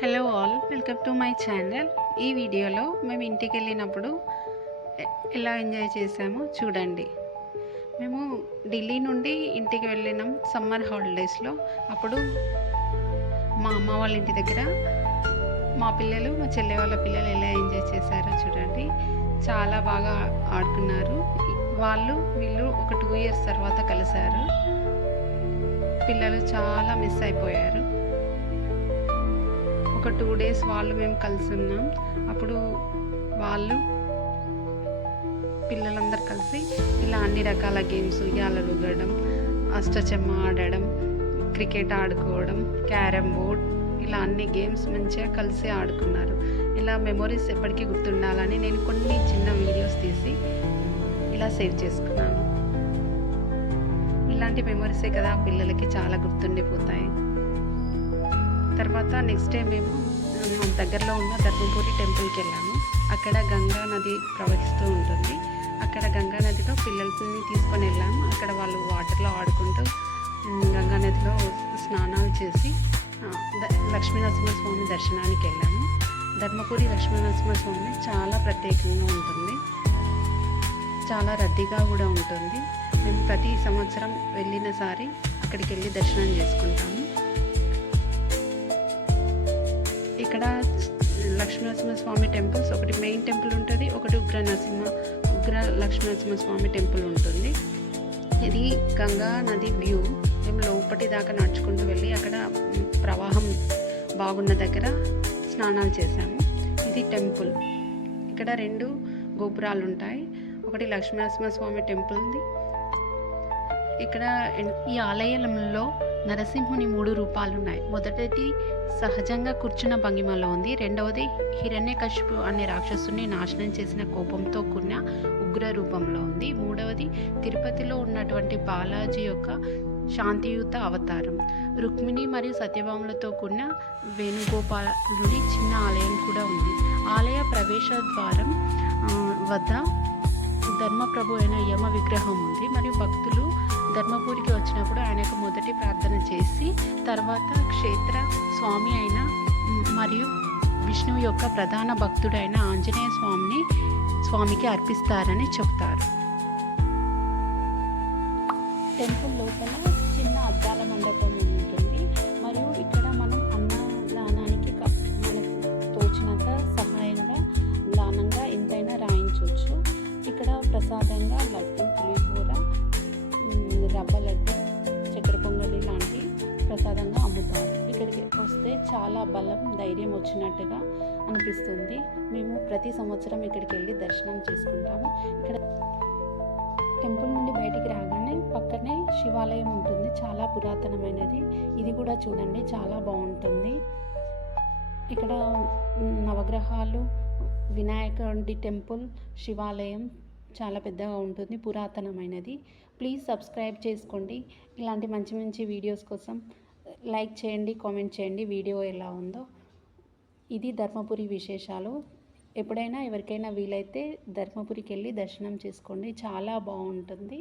Hello all, welcome to my channel. ఈ వీడియోలో మేము ఇంటికి వెళ్ళినప్పుడు ఎలా ఎంజాయ్ చేసామో చూడండి. మేము ఢిల్లీ నుండి ఇంటికి వెళ్ళినాం సమ్మర్ హాలిడేస్లో. అప్పుడు మా అమ్మ వాళ్ళ ఇంటి దగ్గర మా పిల్లలు, మా చెల్లె వాళ్ళ పిల్లలు ఎలా ఎంజాయ్ చేశారో చూడండి. చాలా బాగా ఆడుకున్నారు. వీళ్ళు ఒక 2 years తర్వాత కలిశారు. పిల్లలు చాలా మిస్ అయిపోయారు. ఒక 2 days మేము కలిసి ఉన్నాం. అప్పుడు పిల్లలందరూ కలిసి ఇలా అన్ని రకాల గేమ్స్, ఉయ్యాలలు ఊగడం, అష్టచెమ్మ ఆడడం, క్రికెట్ ఆడుకోవడం, క్యారమ్ బోర్డ్, ఇలా అన్ని గేమ్స్ మంచిగా కలిసి ఆడుకున్నారు. ఇలా మెమొరీస్ ఎప్పటికీ గుర్తుండాలని నేను కొన్ని చిన్న వీడియోస్ తీసి ఇలా సేవ్ చేసుకున్నాను. ఇలాంటి మెమొరీసే కదా పిల్లలకి చాలా గుర్తుండిపోతాయి. తర్వాత నెక్స్ట్ డే మేము దగ్గరలో ఉన్న ధర్మపురి టెంపుల్కి వెళ్ళాము. అక్కడ గంగా నది ప్రవహిస్తూ ఉంటుంది. అక్కడ గంగా నదిలో పిల్లల్ని తీసుకొని వెళ్ళాము. అక్కడ వాళ్ళు వాటర్లో ఆడుకుంటూ గంగా నదిలో స్నానాలు చేసి లక్ష్మీనరసింహస్వామి దర్శనానికి వెళ్ళాము. ధర్మపురి లక్ష్మీనరసింహస్వామి చాలా ప్రత్యేకంగా ఉంటుంది. చాలా రద్దీగా కూడా ఉంటుంది. మేము ప్రతి సంవత్సరం వెళ్ళినసారి అక్కడికి వెళ్ళి దర్శనం చేసుకుంటాము. ఇక్కడ లక్ష్మీనరసింహస్వామి టెంపుల్స్, ఒకటి మెయిన్ టెంపుల్ ఉంటుంది, ఒకటి ఉగ్ర లక్ష్మీనరసింహస్వామి టెంపుల్ ఉంటుంది. ఇది గంగా నది వ్యూ. మేము లోపటి దాకా నడుచుకుంటూ వెళ్ళి అక్కడ ప్రవాహం బాగున్న దగ్గర స్నానాలు చేశాము. ఇది టెంపుల్. ఇక్కడ 2 గోపురాలు ఉంటాయి. ఒకటి లక్ష్మీనరసింహస్వామి టెంపుల్ది. ఇక్కడ ఈ ఆలయంలో నరసింహుని 3 రూపాలు ఉన్నాయి. మొదటిది సహజంగా కూర్చున్న భంగిమలో ఉంది. రెండవది హిరణ్యకశిపు అనే రాక్షసుని నాశనం చేసిన కోపంతో కూడిన ఉగ్ర రూపంలో ఉంది. మూడవది తిరుపతిలో ఉన్నటువంటి బాలాజీ యొక్క శాంతియుత అవతారం. రుక్మిణి మరియు సత్యభామలతో కూడిన వేణుగోపాలుడి చిన్న ఆలయం కూడా ఉంది. ఆలయ ప్రవేశ ద్వారం వద్ద ధర్మప్రభు అయిన యమ విగ్రహం ఉంది. మరియు భక్తులు ధర్మపురికి వచ్చినప్పుడు ఆయనకు మొదటి ప్రార్థన చేసి తర్వాత క్షేత్ర స్వామి అయిన మరియు విష్ణువు యొక్క ప్రధాన భక్తుడైన ఆంజనేయ స్వామికి అర్పిస్తారని చెప్తారు. టెంపుల్ లోపల చిన్న అద్దాల మండపం ఉంటుంది. మరియు ఇక్కడ మనం అన్నదానానికి మనకు తోచినంత సహాయంగా దానంగా ఎంతైనా రాయించవచ్చు. ఇక్కడ ప్రసాదంగా లడ్డు, పులిహోర, రవ్వ లడ్డు, చక్కెర పొంగలి లాంటి ప్రసాదంగా అమ్ముతారు. ఇక్కడికి వస్తే చాలా బలం, ధైర్యం వచ్చినట్టుగా అనిపిస్తుంది. మేము ప్రతి సంవత్సరం ఇక్కడికి వెళ్ళి దర్శనం చేసుకుంటాము. ఇక్కడ టెంపుల్ నుండి బయటికి రాగానే పక్కనే శివాలయం ఉంటుంది. చాలా పురాతనమైనది. ఇది కూడా చూడండి, చాలా బాగుంటుంది. ఇక్కడ నవగ్రహాలు, వినాయకుడి టెంపుల్, శివాలయం చాలా పెద్దగా ఉంటుంది, పురాతనమైనది. ప్లీజ్ సబ్స్క్రైబ్ చేసుకోండి. ఇలాంటి మంచి మంచి వీడియోస్ కోసం లైక్ చేయండి, కామెంట్ చేయండి వీడియో ఎలా ఉందో. ఇది ధర్మపురి విశేషాలు. ఎప్పుడైనా ఎవరికైనా వీలైతే ధర్మపురికి వెళ్ళి దర్శనం చేసుకోండి, చాలా బాగుంటుంది.